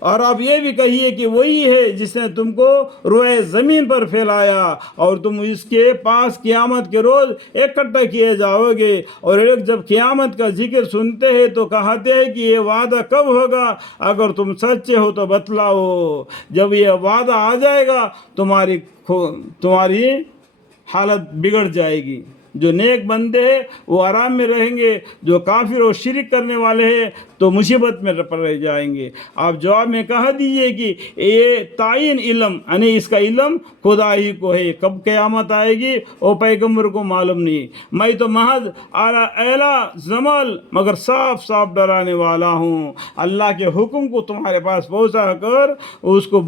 اور آپ یہ بھی کہیے کہ وہی ہے جس نے تم کو روئے زمین پر پھیلایا اور تم اس کے پاس قیامت کے روز اکٹھا کیے جاؤ گے۔ اور ایک جب قیامت کا ذکر سنتے ہیں تو کہتے ہیں کہ یہ وعدہ کب ہوگا؟ اگر تم سچے ہو تو بتلاؤ۔ جب یہ وعدہ آ جائے گا تمہاری حالت بگڑ جائے گی۔ جو نیک بندے ہیں وہ آرام میں رہیں گے، جو کافر اور شرک کرنے والے ہیں تو مصیبت میں پڑ جائیں گے۔ آپ جواب میں کہہ دیجئے کہ یہ تعین علم، یعنی اس کا علم خدا ہی کو ہے، کب قیامت آئے گی وہ پیغمبر کو معلوم نہیں۔ میں تو محض اعلیٰ زمل مگر صاف صاف ڈرانے والا ہوں۔ اللہ کے حکم کو تمہارے پاس پہنچا کر اس کو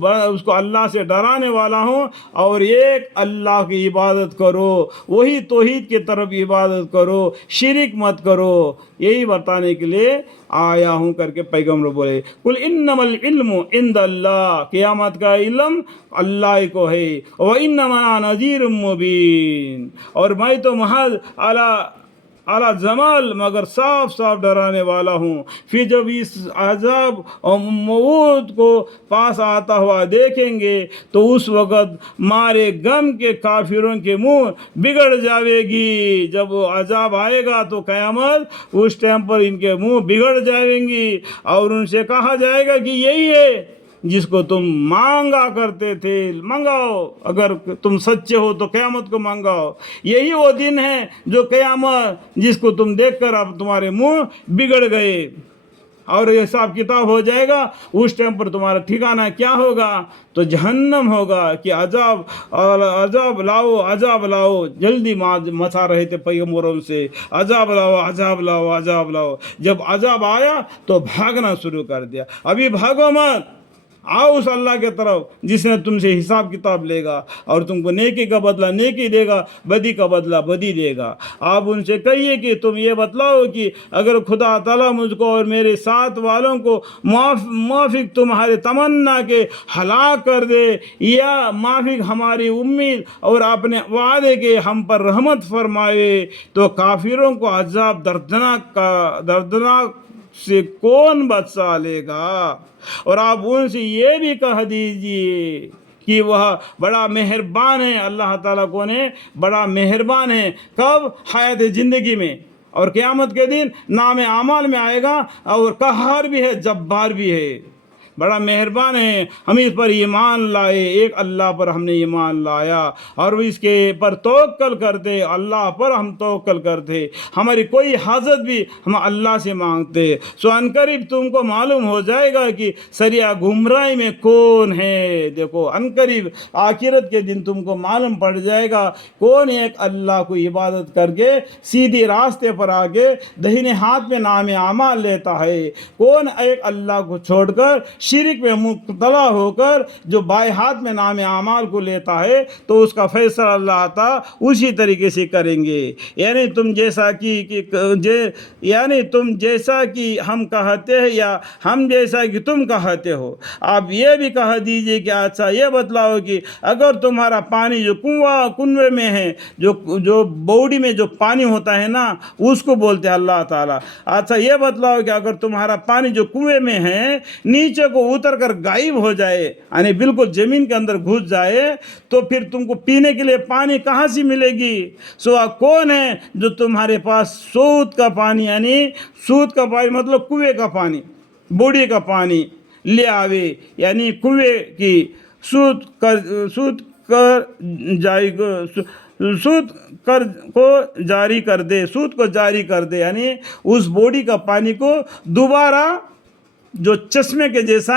اللہ سے ڈرانے والا ہوں، اور ایک اللہ کی عبادت کرو، وہی توحید کی طرف عبادت کرو، شرک مت کرو، یہی بتانے کے لیے آیا ہوں کر کے پیغمبر بولے۔ قل انما العلم عند اللہ، قیامت کا علم اللہ کو ہے، وانما انا نذیر مبین، اور میں تو محض اعلیٰ جمال مگر صاف صاف ڈرانے والا ہوں۔ پھر جب اس عذاب اور موت کو پاس آتا ہوا دیکھیں گے تو اس وقت مارے غم کے کافروں کے منہ بگڑ جاوے گی۔ جب وہ عذاب آئے گا تو قیامت، اس ٹائم پر ان کے منہ بگڑ جائیں گی اور ان سے کہا جائے گا کہ یہی ہے جس کو تم مانگا کرتے تھے، منگاؤ، اگر تم سچے ہو تو قیامت کو منگاؤ۔ یہی وہ دن ہے جو قیامت جس کو تم دیکھ کر اب تمہارے منہ بگڑ گئے، اور حساب کتاب ہو جائے گا۔ اس ٹائم پر تمہارا ٹھکانہ کیا ہوگا؟ تو جہنم ہوگا کہ عذاب لاؤ، عذاب لاؤ، جلدی مچا رہے تھے پیغمبروں سے، عذاب لاؤ، عذاب لاؤ، عذاب لاؤ۔ جب عذاب آیا تو بھاگنا شروع کر دیا۔ ابھی بھاگو مت، آؤ اس اللہ کے طرف جس نے تم سے حساب کتاب لے گا اور تم کو نیکی کا بدلہ نیکی دے گا، بدی کا بدلہ بدی دے گا۔ آپ ان سے کہیے کہ تم یہ بتلاؤ کہ اگر خدا تعالیٰ مجھ کو اور میرے ساتھ والوں کو موافق تمہارے تمنا کے ہلاک کر دے، یا موافق ہماری امید اور اپنے وعدے کے ہم پر رحمت فرمائے، تو کافروں کو عذاب دردناک سے کون بچا لے گا؟ اور آپ ان سے یہ بھی کہہ دیجئے کہ وہ بڑا مہربان ہے۔ اللہ تعالیٰ کون ہے؟ بڑا مہربان ہے۔ کب؟ حیات زندگی میں، اور قیامت کے دن نام اعمال میں آئے گا، اور قہار بھی ہے، جبار بھی ہے، بڑا مہربان ہے۔ ہم اس پر ایمان لائے، ایک اللہ پر ہم نے ایمان لایا اور اس کے پر توکل کرتے، اللہ پر ہم توکل کرتے، ہماری کوئی حاجت بھی ہم اللہ سے مانگتے۔ سو عنقریب تم کو معلوم ہو جائے گا کہ سریا گمراہی میں کون ہے۔ دیکھو عنقریب آخرت کے دن تم کو معلوم پڑ جائے گا کون ایک اللہ کو عبادت کر کے سیدھی راستے پر آگے دہنے ہاتھ میں نام اعمال لیتا ہے، کون ایک اللہ کو چھوڑ کر شرک میں مبتلا ہو کر جو بائیں ہاتھ میں نام اعمال کو لیتا ہے، تو اس کا فیصلہ اللہ تعالیٰ اسی طریقے سے کریں گے۔ یعنی تم جیسا کہ ہم کہتے ہیں یا ہم جیسا کہ تم کہتے ہو۔ آپ یہ بھی کہہ دیجئے کہ اچھا یہ بتلاؤ کہ اگر تمہارا پانی جو کنویں میں ہے، جو باوڑی میں جو پانی ہوتا ہے نا، اس کو بولتے ہیں اللہ تعالیٰ۔ اچھا یہ بتلاؤ کہ اگر تمہارا پانی جو کنویں میں ہے نیچے کو اتر کر غائب ہو جائے، یعنی بالکل زمین کے اندر گھس جائے، تو پھر تم کو پینے کے لیے پانی کہاں سے ملے گی؟ کون ہے جو تمہارے پاس سود کا پانی، یعنی سود کا پانی مطلب کنویں کا پانی، بوڑی کا پانی لے آوے، یعنی کنویں کی سود کو جاری کر دے، یعنی اس بوڑی کا پانی کو دوبارہ جو چشمے کے جیسا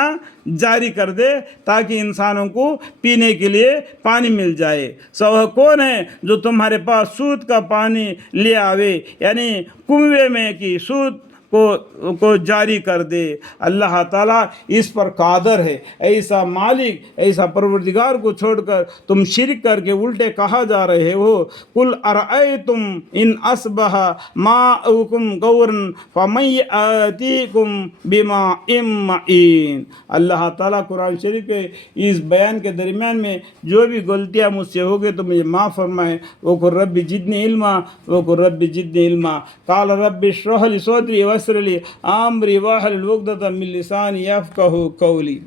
جاری کر دے تاکہ انسانوں کو پینے کے لیے پانی مل جائے۔ وہ کون ہے جو تمہارے پاس سود کا پانی لے آوے، یعنی کنویں میں کی سود کو جاری کر دے۔ اللہ تعالیٰ اس پر قادر ہے۔ ایسا مالک، ایسا پروردگار کو چھوڑ کر تم شرک کر کے الٹے کہا جا رہے ہو۔ قل ارأیتم ان اصبح ماؤکم غورا فمن یأتیکم بماء معین۔ اللہ تعالیٰ قرآن شریف کے اس بیان کے درمیان میں جو بھی غلطیاں مجھ سے ہو گئی تو مجھے معاف فرمائے۔ وقل رب زدنی علما، وقل رب زدنی علما، قال رب اشرح لی صدری ویسر يسر لي أمري واحلل عقدة من لساني يفقهوا قولي.